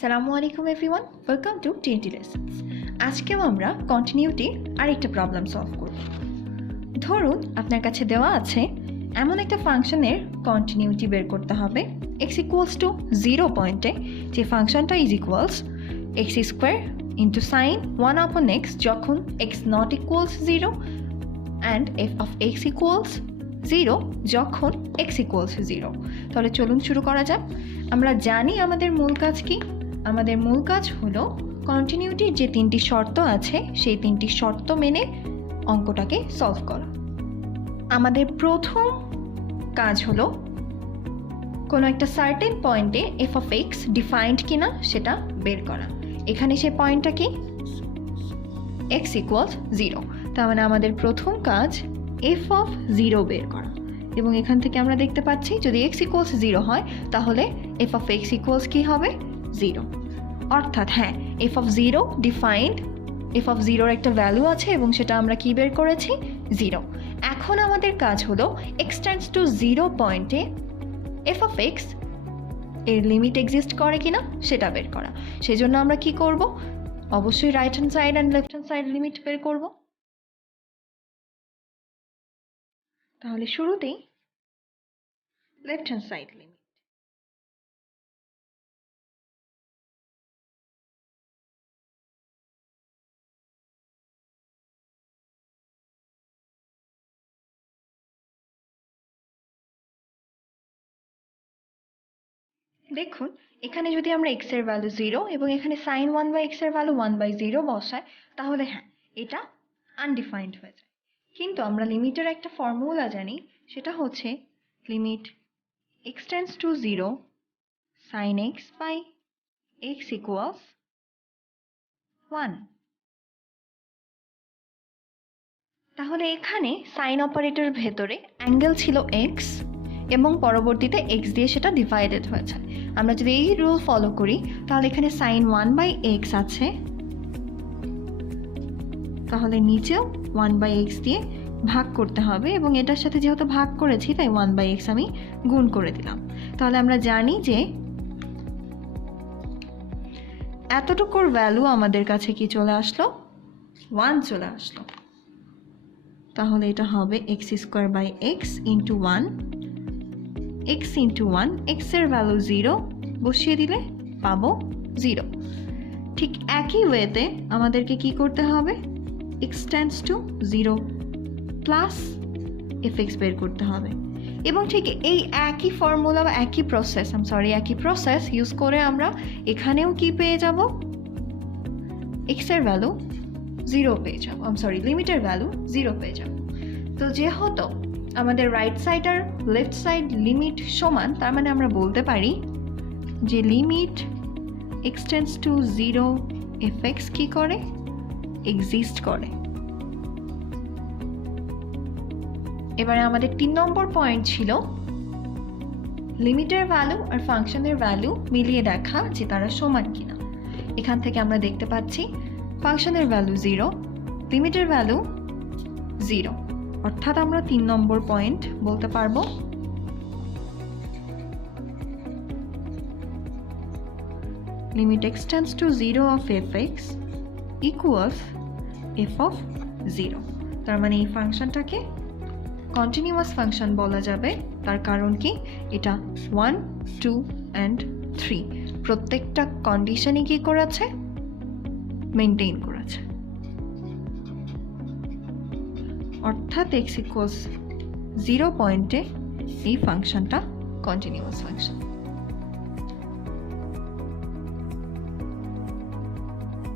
আসসালামু আলাইকুম everyone, welcome to TNT-Lessons। আজকেও আমরা কন্টিনিউটির আরেকটা প্রবলেম সলভ করব। ধরুন আপনার কাছে দেওয়া আছে এমন একটা ফাংশনের কন্টিনিউটি বের করতে হবে x ইকুয়ালস টু 0 পয়েন্টে, যে ফাংশনটা is equals x square into sign 1/x যখন x not equals 0 and f of x equals 0 যখন x ইকুয়ালস 0। তাহলে চলুন শুরু করা যাক। আমরা জানি আমাদের মূল কাজ কি। আমাদের মূল কাজ হলো কন্টিনিউটির যে তিনটি শর্ত আছে সেই তিনটি শর্ত মেনে অঙ্কটাকে সলভ করা। আমাদের প্রথম কাজ হলো কোনো একটা সার্টেন পয়েন্টে এফ অফ এক্স ডিফাইন্ড কিনা সেটা বের করা। এখানে সে পয়েন্টটা কি, এক্স ইকুয়ালস 0। তার মানে আমাদের প্রথম কাজ এফ অফ 0 বের করা। এবং এখান থেকে আমরা দেখতে পাচ্ছি যদি এক্স ইকুয়ালস 0 হয় তাহলে এফ অফ এক্স ইকুয়ালস কী হবে, 0। অর্থাৎ হ্যাঁ, f of 0 defined, f of 0-র একটা ভ্যালু আছে এবং সেটা আমরা কী বের করেছি, 0। এখন আমাদের কাজ হলো এক্স টেন্ডস টু 0 পয়েন্টে এফ অফ এক্স এর লিমিট এক্সিস্ট করে কিনা সেটা বের করা। সেজন্য আমরা কি করব, অবশ্যই right hand side and left hand side limit বের করব। তাহলে শুরুতেই লেফট হ্যান্ড সাইড লিমিট। দেখুন এখানে যদি আমরা x এর ভ্যালু 0 এবং এখানে sin 1/x এর ভ্যালু 1/0 বসাই তাহলে হ্যাঁ, এটা আনডিফাইন্ড হয়ে যায়। কিন্তু আমরা লিমিটের একটা ফর্মুলা জানি, সেটা হচ্ছে limit x tends to 0 sin x by x equals 1। তাহলে এখানে সাইন অপারেটর ভেতরে অ্যাঙ্গেল ছিল x এবং পরবর্তীতে x দিয়ে সেটা ডিভাইডেড হয়েছে। আমরা যদি এই রুল ফলো করি তাহলে এখানে sin 1/x আছে, তাহলে নিচেও 1/x দিয়ে ভাগ করতে হবে এবং এটার সাথে যেহেতু ভাগ করেছি তাই 1/x আমি গুণ করে দিলাম। তাহলে আমরা জানি যে এতটুকুর ভ্যালু আমাদের কাছে কি চলে আসলো, 1 চলে আসলো। তাহলে এটা হবে x square by x into 1, x into 1, x এর ভ্যালু 0 বসিয়ে দিলে পাবো 0। ঠিক একই ওয়েতে আমাদেরকে কি করতে হবে, x tends to 0 plus fx বের করতে হবে। এবং ঠিক এই একই ফর্মুলা বা একই প্রসেস ইউজ করে আমরা এখানেও কি পেয়ে যাব, x এর ভ্যালু 0 পেয়ে যাব, লিমিটের ভ্যালু 0 পেয়ে যাব। তো যেহেতু আমাদের রাইট সাইড আর লেফট সাইড লিমিট সমান, তার মানে আমরা বলতে পারি যে limit x tends to 0 fx কি করে, এক্সিস্ট করে। এবারে আমাদের 3 নম্বর পয়েন্ট ছিল লিমিটের ভ্যালু আর ফাংশনের ভ্যালু মিলিয়ে দেখা যে তারা সমান কিনা। এখান থেকে আমরা দেখতে পাচ্ছি ফাংশনের ভ্যালু 0, লিমিটের ভ্যালু 0, অর্থাৎ আমরা 3 নম্বর পয়েন্ট বলতে পারবো limit x tends to 0 of fx equals f of 0। তার মানে এই ফাংশনটাকে কন্টিনিউয়াস ফাংশন বলা যাবে। তার কারণ কি, এটা 1, 2 অ্যান্ড 3 প্রত্যেকটা কন্ডিশনই কি করেছে, মেনটেইন করেছে। অর্থাৎ x ইকুয়ালস 0 পয়েন্টে এই ফাংশনটা কন্টিনিউয়াস ফাংশন।